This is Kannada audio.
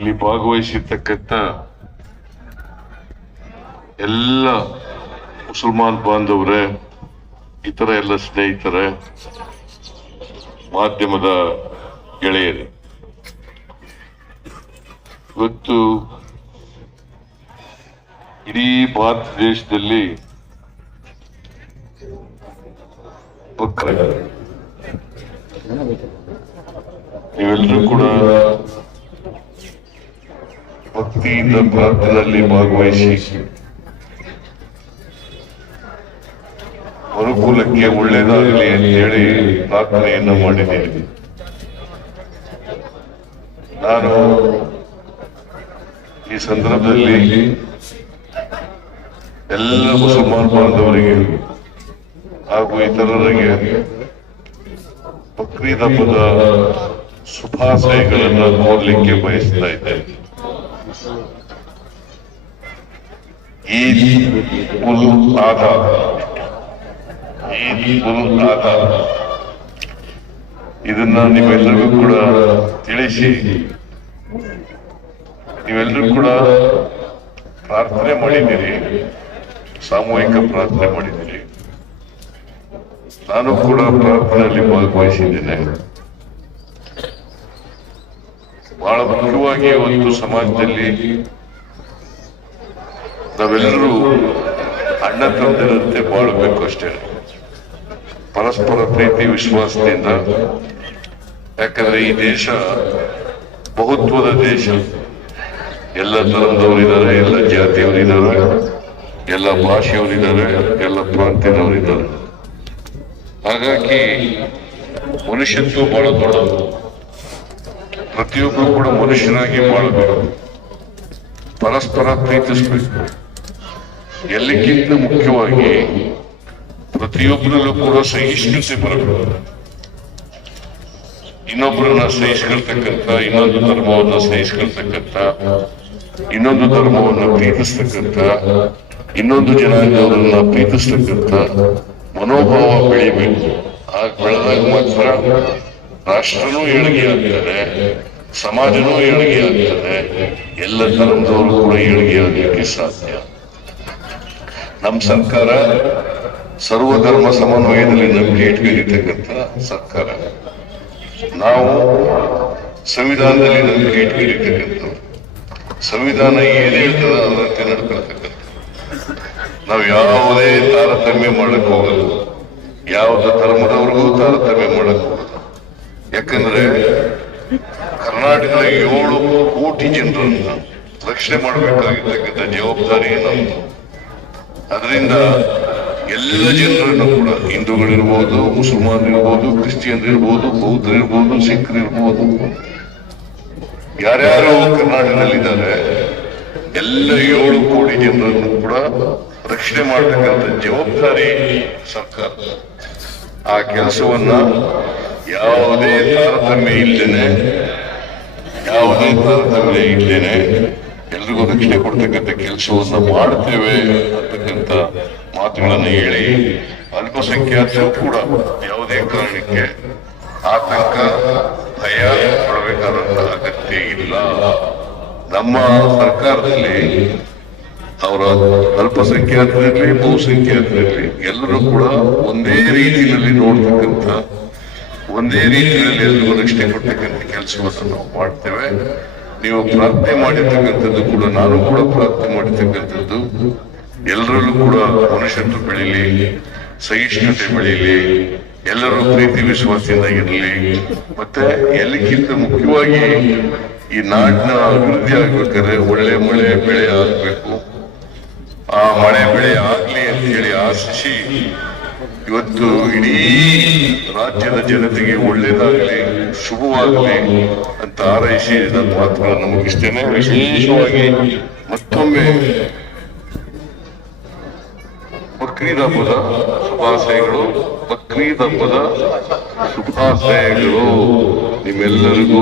ಇಲ್ಲಿ ಭಾಗವಹಿಸಿರ್ತಕ್ಕಂಥ ಎಲ್ಲ ಮುಸಲ್ಮಾನ್ ಬಾಂಧವರೇ, ಇತರ ಎಲ್ಲ ಸ್ನೇಹಿತರೆ, ಮಾಧ್ಯಮದ ಗೆಳೆಯರೇ, ಇವತ್ತು ಇಡೀ ಭಾರತ ದೇಶದಲ್ಲಿ ನೀವೆಲ್ಲರೂ ಕೂಡ ಭಕ್ತಿಯಿಂದ ಪ್ರಾರ್ಥನೆಯಲ್ಲಿ ಭಾಗವಹಿಸಿ ಮನುಕುಲಕ್ಕೆ ಒಳ್ಳೆಯದಾಗಲಿ ಅಂತ ಹೇಳಿ ಪ್ರಾರ್ಥನೆಯನ್ನು ಮಾಡಿದ್ದೇನೆ. ನಾನು ಈ ಸಂದರ್ಭದಲ್ಲಿ ಎಲ್ಲ ಮುಸಲ್ಮಾನ್ ಬಾಂಧವರಿಗೆ ಹಾಗೂ ಇತರರಿಗೆ ಬಕ್ರೀದ್ ಹಬ್ಬದ ಶುಭಾಶಯಗಳನ್ನು ಕೋರಲಿಕ್ಕೆ ಬಯಸ್ತಾ ಇದ್ದೇನೆ. ಈದ್ ಉಲ್ ಆಧಾ, ಈದ್ ಉಲ್ ಆಧಾ ಇದನ್ನ ನೀವೆಲ್ಲರಿಗೂ ಕೂಡ ತಿಳಿಸಿ, ನೀವೆಲ್ಲರೂ ಕೂಡ ಪ್ರಾರ್ಥನೆ ಮಾಡಿದ್ದೀರಿ, ಸಾಮೂಹಿಕ ಪ್ರಾರ್ಥನೆ ಮಾಡಿದ್ದೀರಿ. ನಾನು ಕೂಡ ಪ್ರಾರ್ಥನೆಯಲ್ಲಿ ಭಾಗವಹಿಸಿದ್ದೇನೆ. ಬಹಳ ಮುಖ್ಯವಾಗಿ ಒಂದು ಸಮಾಜದಲ್ಲಿ ನಾವೆಲ್ಲರೂ ಅಣ್ಣ ತಮ್ಮಂದಿರಂತೆ ಬಾಳಬೇಕು ಅಷ್ಟೇ, ಪರಸ್ಪರ ಪ್ರೀತಿ ವಿಶ್ವಾಸದಿಂದ. ಯಾಕಂದ್ರೆ ಈ ದೇಶ ಬಹುತ್ವದ ದೇಶ, ಎಲ್ಲ ಧರ್ಮದವರಿದ್ದಾರೆ, ಎಲ್ಲ ಜಾತಿಯವರಿದ್ದಾರೆ, ಎಲ್ಲ ಭಾಷೆಯವರಿದ್ದಾರೆ, ಎಲ್ಲ ಪ್ರಾಂತ್ಯದವರಿದ್ದಾರೆ. ಹಾಗಾಗಿ ಮನುಷ್ಯತ್ವ ಬಹಳ ದೊಡ್ಡದು. ಪ್ರತಿಯೊಬ್ಬರು ಕೂಡ ಮನುಷ್ಯನಾಗಿ ಬಾಳಬೇಕು, ಪರಸ್ಪರ ಪ್ರೀತಿಸಬೇಕು. ಎಲ್ಲಕ್ಕಿಂತ ಮುಖ್ಯವಾಗಿ ಪ್ರತಿಯೊಬ್ಬರಲ್ಲೂ ಕೂಡ ಸಹಿಷ್ಣುತೆ ಬರಬೇಕು. ಇನ್ನೊಬ್ಬರನ್ನ ಸಹಿಸ್ಕೊಳ್ತಕ್ಕಂಥ, ಇನ್ನೊಂದು ಧರ್ಮವನ್ನ ಸಹಿಸ್ಕೊಳ್ತಕ್ಕಂಥ, ಇನ್ನೊಂದು ಧರ್ಮವನ್ನ ಪ್ರೀತಿಸ್ತಕ್ಕಂಥ, ಇನ್ನೊಂದು ಜನಾಂಗವರನ್ನ ಪ್ರೀತಿಸ್ತಕ್ಕಂಥ ಮನೋಭಾವ ಬೆಳಿಬೇಕು. ಆಗ ಬೆಳೆದಾಗ ಮಾತ್ರ ರಾಷ್ಟ್ರನೂ ಏಳಿಗೆ ಆಗ್ತದೆ, ಸಮಾಜನೂ ಏಳಿಗೆ ಆಗ್ತದೆ, ಎಲ್ಲ ಧರ್ಮದವರು ಕೂಡ ಏಳಿಗೆ ಆಗಲಿಕ್ಕೆ ಸಾಧ್ಯ. ನಮ್ಮ ಸರ್ಕಾರ ಸರ್ವಧರ್ಮ ಸಮನ್ವಯದಲ್ಲಿ ನಂಬಿಕೆ ಇಟ್ಕೊಂಡಿರ್ತಕ್ಕಂಥ ಸರ್ಕಾರ. ನಾವು ಸಂವಿಧಾನದಲ್ಲಿ ನಂಬಿಕೆ ಇಟ್ಕೊಂಡಿರ್ತಕ್ಕಂಥ, ಸಂವಿಧಾನ ಏನೇ ಹೇಳ್ತದ ಅದರಂತೆ ನಡ್ಕೊಳ್ತಕ್ಕಂಥ. ನಾವು ಯಾವುದೇ ತಾರತಮ್ಯ ಮಾಡಕ್ ಹೋಗಲ್ಲ, ಯಾವುದೇ ಧರ್ಮದವ್ರಿಗೂ ತಾರತಮ್ಯ ಮಾಡಕ್ ಹೋಗಲ್ಲ. ಯಾಕಂದ್ರೆ ಕರ್ನಾಟಕದ 7 ಕೋಟಿ ಜನರನ್ನ ರಕ್ಷಣೆ ಮಾಡಬೇಕಾಗಿರ್ತಕ್ಕಂಥ ಜವಾಬ್ದಾರಿ ನಮ್ದು. ಅದರಿಂದ ಎಲ್ಲ ಜನರನ್ನು ಕೂಡ, ಹಿಂದೂಗಳಿರ್ಬೋದು, ಮುಸಲ್ಮಾನರಿರ್ಬೋದು, ಕ್ರಿಶ್ಚಿಯನ್ರಿರ್ಬೋದು, ಬೌದ್ಧರಿರ್ಬೋದು, ಸಿಖ್ರಿರ್ಬೋದು, ಯಾರ್ಯಾರು ಕರ್ನಾಟಕದಲ್ಲಿದ್ದಾರೆ ಎಲ್ಲ 7 ಕೋಟಿ ಜನರನ್ನು ಕೂಡ ರಕ್ಷಣೆ ಮಾಡತಕ್ಕಂಥ ಜವಾಬ್ದಾರಿ ಸರ್ಕಾರ. ಆ ಕೆಲಸವನ್ನ ಯಾವುದೇ ತಾರತಮ್ಯ ಇಲ್ದೇನೆ ಎಲ್ರಿಗೂ ರಕ್ಷಣೆ ಕೊಡ್ತಕ್ಕಂಥ ಕೆಲಸವನ್ನ ಮಾಡ್ತೇವೆ ಅಂತಕ್ಕಂಥ ಮಾತುಗಳನ್ನು ಹೇಳಿ, ಅಲ್ಪಸಂಖ್ಯಾತರು ಕೂಡ ಯಾವುದೇ ಕಾರಣಕ್ಕೆ ಆತಂಕ, ಭಯ ಪಡಬೇಕಾದಂತಹ ಅಗತ್ಯ ಇಲ್ಲ. ನಮ್ಮ ಸರ್ಕಾರದಲ್ಲಿ ಅವರ ಅಲ್ಪಸಂಖ್ಯಾತರಿರ್ಲಿ, ಬಹುಸಂಖ್ಯಾತರಿರ್ಲಿ, ಎಲ್ಲರೂ ಕೂಡ ಒಂದೇ ರೀತಿಯಲ್ಲಿ ನೋಡ್ತಕ್ಕಂಥ, ಒಂದೇ ರೀತಿಯಲ್ಲಿ ಎಲ್ರಿಗೂ ರಕ್ಷಣೆ ಕೊಡ್ತಕ್ಕಂಥ ಕೆಲಸವನ್ನು ನಾವು ಮಾಡ್ತೇವೆ. ನೀವು ಪ್ರಾರ್ಥನೆ ಮಾಡಿರ್ತಕ್ಕಂಥದ್ದು ಕೂಡ, ನಾನು ಕೂಡ ಪ್ರಾರ್ಥನೆ ಮಾಡಿರ್ತಕ್ಕಂಥದ್ದು, ಎಲ್ಲರಲ್ಲೂ ಕೂಡ ಮನುಷ್ಯತ್ವ ಬೆಳೀಲಿ, ಸಹಿಷ್ಣುತೆ ಬೆಳೀಲಿ, ಎಲ್ಲರೂ ಪ್ರೀತಿ ವಿಶ್ವಾಸದಿಂದ ಇರಲಿ. ಮತ್ತೆ ಎಲ್ಲಕ್ಕಿಂತ ಮುಖ್ಯವಾಗಿ ಈ ನಾಡಿನ ಅಭಿವೃದ್ಧಿ ಆಗ್ಬೇಕಾದ್ರೆ ಒಳ್ಳೆ ಮಳೆ ಬೆಳೆ ಆಗ್ಬೇಕು. ಆ ಮಳೆ ಬೆಳೆ ಆಗ್ಲಿ ಅಂತ ಹೇಳಿ ಆಶಿಸಿ ಇವತ್ತು ಇಡೀ ರಾಜ್ಯದ ಜನತೆಗೆ ಒಳ್ಳೇದಾಗಲಿ, ಶುಭವಾಗಲಿ ಅಂತ ಹಾರೈಸಿ ನನ್ನ ಮಾತುಗಳನ್ನು ಮುಗಿಸ್ತೇನೆ. ವಿಶೇಷವಾಗಿ ಮತ್ತೊಮ್ಮೆ ಬಕ್ರೀದ್ ಹಬ್ಬದ ಶುಭಾಶಯಗಳು, ಬಕ್ರೀದ್ ಹಬ್ಬದ ಶುಭಾಶಯಗಳು ನಿಮ್ಮೆಲ್ಲರಿಗೂ